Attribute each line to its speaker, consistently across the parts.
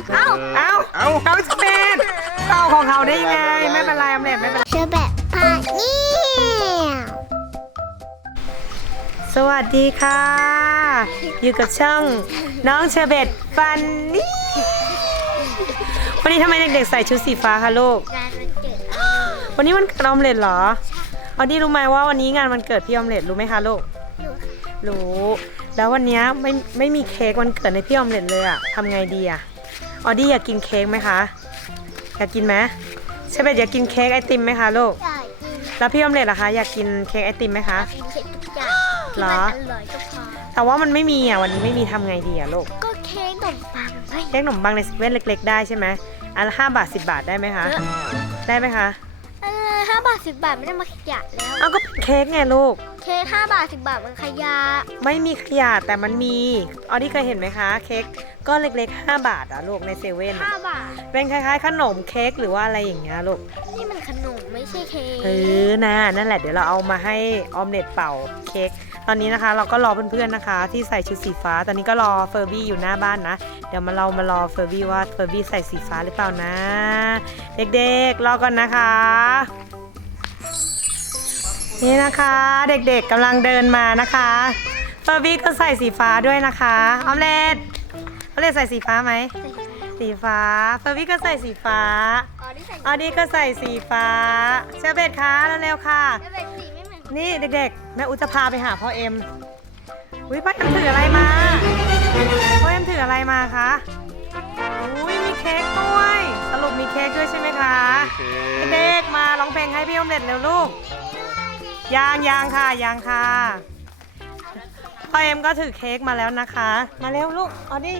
Speaker 1: เขาจะเป็นเอาของเขาได้ยังไงไม่เป็นไรออมเล็ตไม่เป็นไร
Speaker 2: เชอแบบพาเนี่ย
Speaker 1: สวัสดีค่ะอยู่กับช่องน้องเชอเบตฟันนี่วันนี้ทำไมเด็กๆใส่ชุดสีฟ้าคะลูกวันนี้มันเกิดออมเล็ตเหรอออดี้รู้ไหมว่าวันนี้งานวันเกิดพี่ออมเล็ตรู้ไหมคะลูกรู้แล้ววันนี้ไม่มีเค้กวันเกิดในพี่ออมเล็ตเลยอะทำไงดีอะออดี้อยากกินเค้กไหมคะอยากกินไหมเชอเบตอยากกินเค้กไอติมไหมคะลูกแล้วพี่ออมเล็ตล่ะคะอยากกินเค้กไอติมไหมคะ
Speaker 2: กินเค้กทุกอย่าง
Speaker 1: เหรอแต่ว่ามันไม่มีอ่ะวันนี้ไม่มีทำไงดีอ่ะลูก
Speaker 2: ก็เค้กขนมปังไง
Speaker 1: เค้กขนมปังในเซเว่นเล็กๆได้ใช่ไหมอันละ5 บาท 10 บาทได้ไหมคะได้ไหมคะ
Speaker 2: 5 บาท 10 บาทไม่ได้มาขยะแล้ว
Speaker 1: เอาก็เป็นเค้กไงลูก
Speaker 2: เค้ก5 บาท 10 บาทมันขยะ
Speaker 1: ไม่มีขยะแต่มันมีออดี้เคยเห็นไหมคะเค้กก้อนเล็กๆ5 บาทอ่ะลูกในเซเว่น
Speaker 2: 5 บาท
Speaker 1: เป็นคล้ายๆขนมเค้กหรือว่าอะไรอย่างเงี้ยลูก
Speaker 2: นี่มันขนมไม่ใช่เค้ก
Speaker 1: นั่นแหละเดี๋ยวเราเอามาให้ออมเล็ตเป่าเค้กตอนนี้นะคะเราก็รอเพื่อนๆนะคะที่ใส่ชุดสีฟ้าตอนนี้ก็รอเฟอร์บี้อยู่หน้าบ้านนะเดี๋ยวเรามารอเฟอร์บี้ว่าเฟอร์บี้ใส่สีฟ้าหรือเปล่านะเด็กๆรอก่อนนะคะนี่นะคะเด็กๆกำลังเดินมานะคะเฟอร์บี้ก็ใส่สีฟ้าด้วยนะคะออมเล็ตใส่สีฟ้าไหมสีฟ้าเฟอร์บี้ก็ใส่สีฟ้าออดี้ก็ใส่สีฟ้าเชอเบตคะเร็วๆค่ะนี่เด็กๆแม่อุจะพาไปหาพ่อเอ็มพ่อเอ็มถืออะไรมาคะมีเค้กด้วยสรุปมีเค้กด้วยใช่ไหมคะเด็กๆมาร้องเพลงให้พี่ออมเล็ตเร็วลูกยังค่ะพ่อเอ็มก็ถือเค้กมาแล้วนะคะมาเร็วลูกออดี้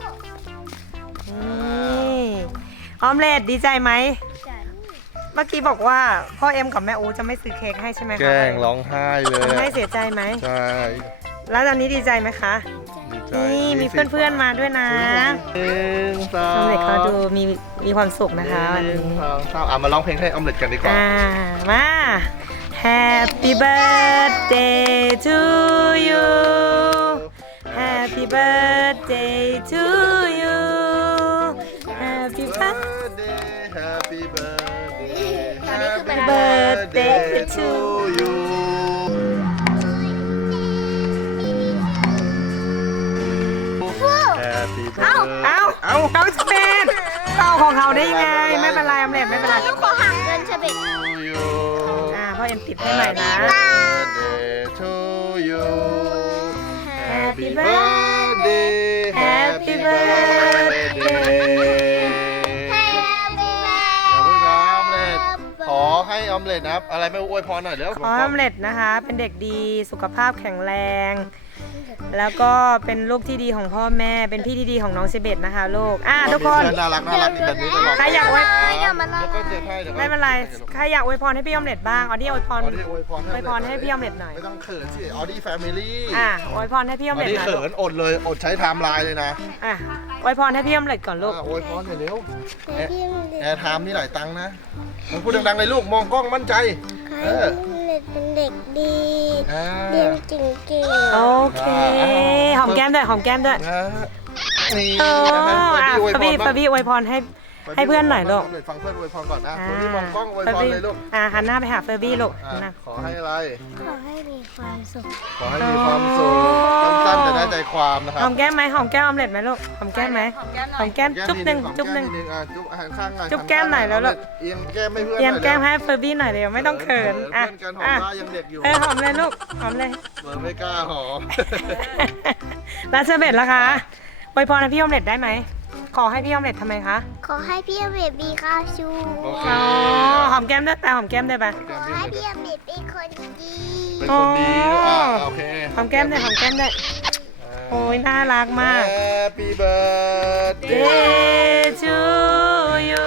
Speaker 1: ออมเล็ตดีใจไหมเมื่อกี้บอกว่าพ่อเอ็มกับแม่อูจะไม่ซื้อเค้กให้ใช่ไหมคะ
Speaker 3: แกล้งร้องไห้เลย
Speaker 1: ทำให้เสียใจไหม
Speaker 3: ใช่
Speaker 1: แล้วตอนนี้ดีใจไหมคะนี่มีเพื่อนๆมาด้วยนะออมเล็ตเขาดูมีความสุขนะคะวันนี้
Speaker 3: มาร้องเพลงให้ออมเล็ตกันดีกว่า
Speaker 1: มา Happy birthday to you Happy birthday to you Happy birthday to you เขาจะเป็นเอาของเขาได้ยังไงไม่เป็นไรออมเล็ตไม่เป็นไร
Speaker 2: ลูกขอหักเงินเชเบต
Speaker 1: พ่อเอ็มติดให้ใหม่นะ
Speaker 3: Happy birthday
Speaker 1: Happy birthday
Speaker 3: ขอให้ออมเล็ตนะครับอะไรไม่อวยพรหน่อยเร็ว
Speaker 1: ขอให้ออมเล็ตนะคะเป็นเด็กดีสุขภาพแข็งแรงแล้วก็เป็นลูกที่ดีของพ่อแม่เป็นพี่ที่ดีของน้องเชเบตนะคะลูกทุกคน
Speaker 3: น่ารักแบบนี้ตลอด
Speaker 1: ใครอยากไว้
Speaker 3: ไม่
Speaker 1: เป็นไรใครอยากอวยพรให้พี่ออมเล็ตบ้างออดี้อวยพรให้พี่ออมเล็ตหน่อย
Speaker 3: ไม่ต้องเขินสิออดี้แฟมิลี่
Speaker 1: อวยพรให้พี่ออมเล็ตหน่อย
Speaker 3: เขินอดเลยอดใช้ไทม์ไลน์เลยนะ
Speaker 1: อวยพรให้พี่ออมเล็ตก่อนลูก
Speaker 3: อวยพรหน่อยเร็วแอร์ไทม์นี่หลายตังค์นะพูดดังๆเลยลูกมองกล้องมั่นใจ
Speaker 2: เป็นเด็กดีเรียนเก่งๆ
Speaker 1: โอเคหอมแก้มด้วยเฟอร์บี้อวยพรให้เพื่อนหน่อยลูก
Speaker 3: ฟังเพื่อนอวยพรก่อนนะคนที่มองกล้องอวยพรเลยลูก
Speaker 1: หันหน้าไปหาเฟอร์บี้ลูก
Speaker 3: ขอให้อะไร
Speaker 2: ขอให้มีความสุข
Speaker 3: สั้นๆแต่ได้ใจความนะครับ
Speaker 1: หอมแก้มไหมหอมแก้มออมเล็ตไหมลูกหอมแก้มไหมหอมแก้มจุ๊บหนึ่งจุ๊บ
Speaker 3: ข้าง
Speaker 1: จุ๊บแก้มหน่อยแล้วลูก
Speaker 3: เอียงแก้มไม่เพื่อน
Speaker 1: เอียงแก้มให้เฟอร์บี้หน่อยเดียวไม่ต้องเขิน
Speaker 3: ยังเด็กอยู่
Speaker 1: หอมเลยลูกหอมเลย
Speaker 3: ไม่กล้าหอม
Speaker 1: แล้วเชอเบตล่ะคะอวยพรให้พี่ออมเล็ตได้ไหมขอให้พี่ออมเล็ตทำไมคะ
Speaker 2: ขอให้พี่ออมเล็ตมีข้าวชู
Speaker 1: หอมแก้มด้วยแต่หอมแก้มได้ปะ
Speaker 2: ขอให้พี่ออมเล็ตเป็นคนดี
Speaker 3: โอเค
Speaker 1: หอมแก้มด้วยโอ้ยน่ารักมาก
Speaker 3: Happy birthday
Speaker 1: to you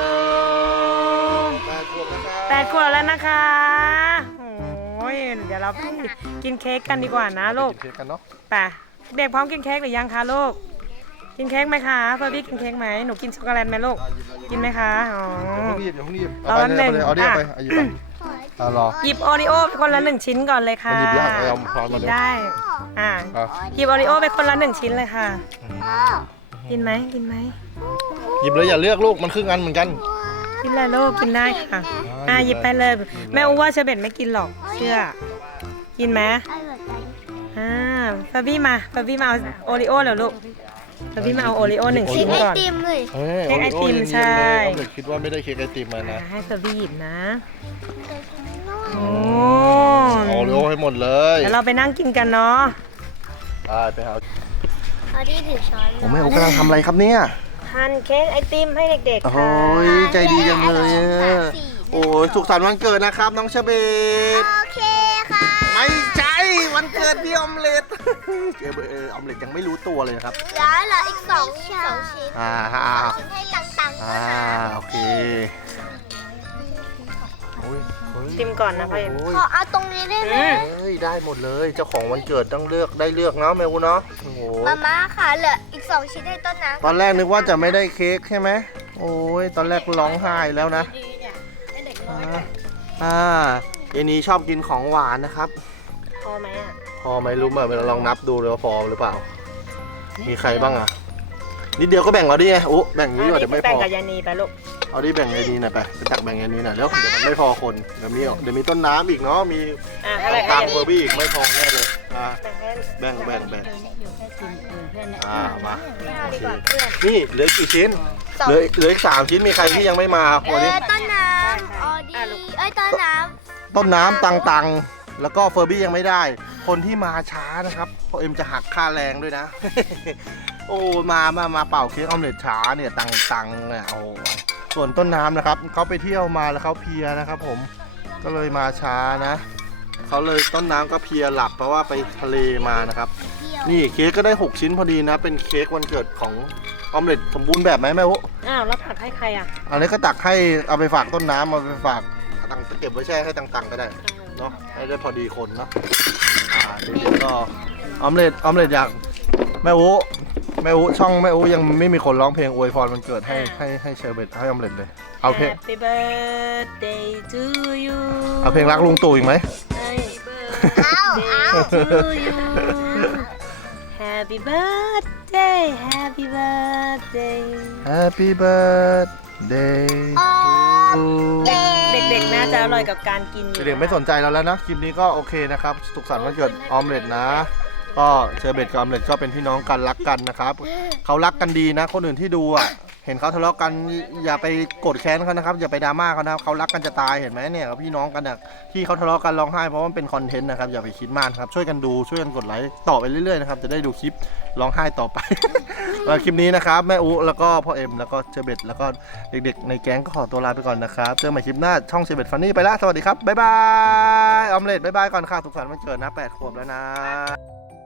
Speaker 1: 8 ขวบแล้วนะคะโอ้ยเดี๋ยวเรากินเค้กกันดีกว่านะลูกไปเด็กพร้อมกินเค้กหรือยังคะลูกกินเค้กไหมคะเฟอร์บี้กินเค้กไหมหนูกินช็อกโกแลตไหมลูกกินไหมคะ
Speaker 3: รอแป๊บนึง
Speaker 1: หยิบโอริโอไปคนละ1 ชิ้นก่อนเลยค่ะกินได้หยิบโอริโอไปคนละ1 ชิ้นเลยค่ะกินไหม
Speaker 3: หยิบเลยอย่าเลือกลูกมันครึ่งอันเหมือนกัน
Speaker 1: กินเลยลูกกินได้ค่ะหยิบไปเลยแม่อูว่าเชอร์เบตไม่กินหรอกเชื่อกินไหม
Speaker 2: อร่อยจัง
Speaker 1: ฟาบี้มาเอาโอริโอเหรอลูกฟาบี้มาเอาโอริโอ1 ชิ้น
Speaker 2: ไอ
Speaker 1: ก่อน
Speaker 2: ติมเลย
Speaker 3: เฮ้ย
Speaker 1: เค้กไอติมใช่
Speaker 3: เอาเด็กคิดว่าไม่ได้เค้กไอติมมานะ
Speaker 1: ให้ฟาบี้หยิบนะโอ้
Speaker 3: โอริโอให้หมดเลย
Speaker 1: แล้วเราไปนั่งกินกันเนาะ
Speaker 3: ไปหา
Speaker 2: เอาที่ถือช้อน
Speaker 3: ผมแม่ผมกำลังทำอะไรครับเนี่ย
Speaker 1: หั่นเค้กไอติมให้เด็กๆ
Speaker 3: โอ้
Speaker 1: ค่ะ
Speaker 3: ยใจดีจังเลยอะโอ้ยสุขสันต์วันเกิดนะครับน้องเชเบต
Speaker 2: โอเคค่ะ
Speaker 3: ไม่ใช่วันเกิดพี่ออมเล็ตออมเล็ตยังไม่รู้ตัวเลยนะครับ
Speaker 2: เหลืออีกสองชิ้น
Speaker 3: ชิ้น
Speaker 2: ชิ้นให้ตังๆนะคะ
Speaker 3: โอเคโอ้ยเฮ้ย
Speaker 1: ติมก่อนนะพ่อเอ็ม
Speaker 3: โย
Speaker 2: ขอเอาตรงนี้ได้ไหม
Speaker 3: เฮ้ยได้หมดเลยเจ้าของวันเกิดต้องเลือกได้เลือกเนาะแมวเนาะโอ้โห
Speaker 2: มาม่าค่ะเหลืออีกสองชิ้นให้ต้นน้ำ
Speaker 3: ตอนแรกนึกว่าจะไม่ได้เค้กใช่ไหมโอ้ยตอนแรกร้องไห้แล้วนะเยนี้ชอบกินของหวานนะครับ
Speaker 1: พอไหมอ่ะ
Speaker 3: พอไหมรู้ไหมเราลองนับดูเลยว่าพอหรือเปล่า มีใครบ้างอ่ะนิดเดียวก็แบ่งเราดิไงโอ้แบ่งนี้ดีกว่าเดี๋ยวไม่พ
Speaker 1: แบ่ง
Speaker 3: อ
Speaker 1: กับยานีไปลูก
Speaker 3: เอาดิแบ่งไอ้นี้หน่อยไปตักแบ่งไอ้นี้หน่อยแล้วเดี๋ยวมันไม่พอคนเดี๋ยวมีต้นน้ำอีกเนาะมี
Speaker 1: ให้แบ่ง
Speaker 3: ตาม
Speaker 1: ให้
Speaker 3: เฟอร์บี้อีกไม่พอแน่เลยแบ่งมา
Speaker 2: ไม่เอาดีกว่าเพื่อน
Speaker 3: นี่เหลือกี่ชิ้นเหลืออีก3 ชิ้นมีใครที่ยังไม่มาวันนี้
Speaker 2: ต้นน้ำออดีต้นน้
Speaker 3: ต้นน้ำตังแล้วก็เฟอร์บี้ยังไม่ได้ คนที่มาช้านะครับเพราะเอ็มจะหักค่าแรงด้วยนะ โอ้มาเป่าเค้กออมเล็ตช้าเนี่ยตังเนี่ยโอ้ส่วนต้นน้ำนะครับเขาไปเที่ยวมาแล้วเขาเพลียนะครับผมก็เลยมาช้านะเขาเลยต้นน้ำก็เพลียหลับเพราะว่าไปทะเลมานะครับ นี่เค้กก็ได้6 ชิ้นพอดีนะเป็นเค้กวันเกิดของออมเล็ตสมบูรณ์แบบไหมแม่วุ
Speaker 1: แล้วผัดให้ใครอ่ะ
Speaker 3: อันนี้ก็ตักให้เอาไปฝากต้นน้ำเอาไปฝากตังเก็บไว้แช่ให้ตังก็ได้เนาะให้ได้พอดีคนเนาะเด็กๆก็ออมเล็ตอยากแม่อูช่องแม่อูยังไม่มีคนร้องเพลงอวยพรวันเกิดให้เชอร์เบตให้ออมเล็ตเลยเอาเพลง
Speaker 1: Happy birthday to you
Speaker 3: เอาเพลงรักลุงตู่อีกไหม
Speaker 1: Happy birthday to you Happy birthday Happy birthday
Speaker 3: Happy birthday
Speaker 1: เด็กๆน่าจะอร่อยกับการกินอยู่
Speaker 3: เด็กๆไม่สนใจเราแล้วนะคลิปนี้ก็โอเคนะครับสุขสันต์วันเกิดออมเล็ตนะก็เชอร์เบตกับออมเล็ตก็เป็นพี่น้องกันรักกันนะครับเขารักกันดีนะคนอื่นที่ดูอ่ะเห็นเขาทะเลาะกันอย่าไปโกรธแค้นเขานะครับอย่าไปดราม่าเขานะเขารักกันจะตายเห็นไหมเนี่ยพี่น้องกันที่เขาทะเลาะกันร้องไห้เพราะว่ามันเป็นคอนเทนต์นะครับอย่าไปคิดมากครับช่วยกันดูช่วยกันกดไลค์ต่อไปเรื่อยๆนะครับจะได้ดูคลิปร้องไห้ต่อไป แล้วคลิปนี้นะครับแม่อุแล้วก็พ่อเอ็มแล้วก็เชอร์เบตแล้วก็เด็กๆในแก๊งก็ขอตัวลาไปก่อนนะครับเจอกันใหม่คลิปหน้าช่องเชอร์เบตฟันนี่ไปละสวัสดีครับบ๊ายบายออมเล็ตบ๊ายบายก่อนค่ะสุขสันต์วันเกิดนะ8 ขวบแล้วนะ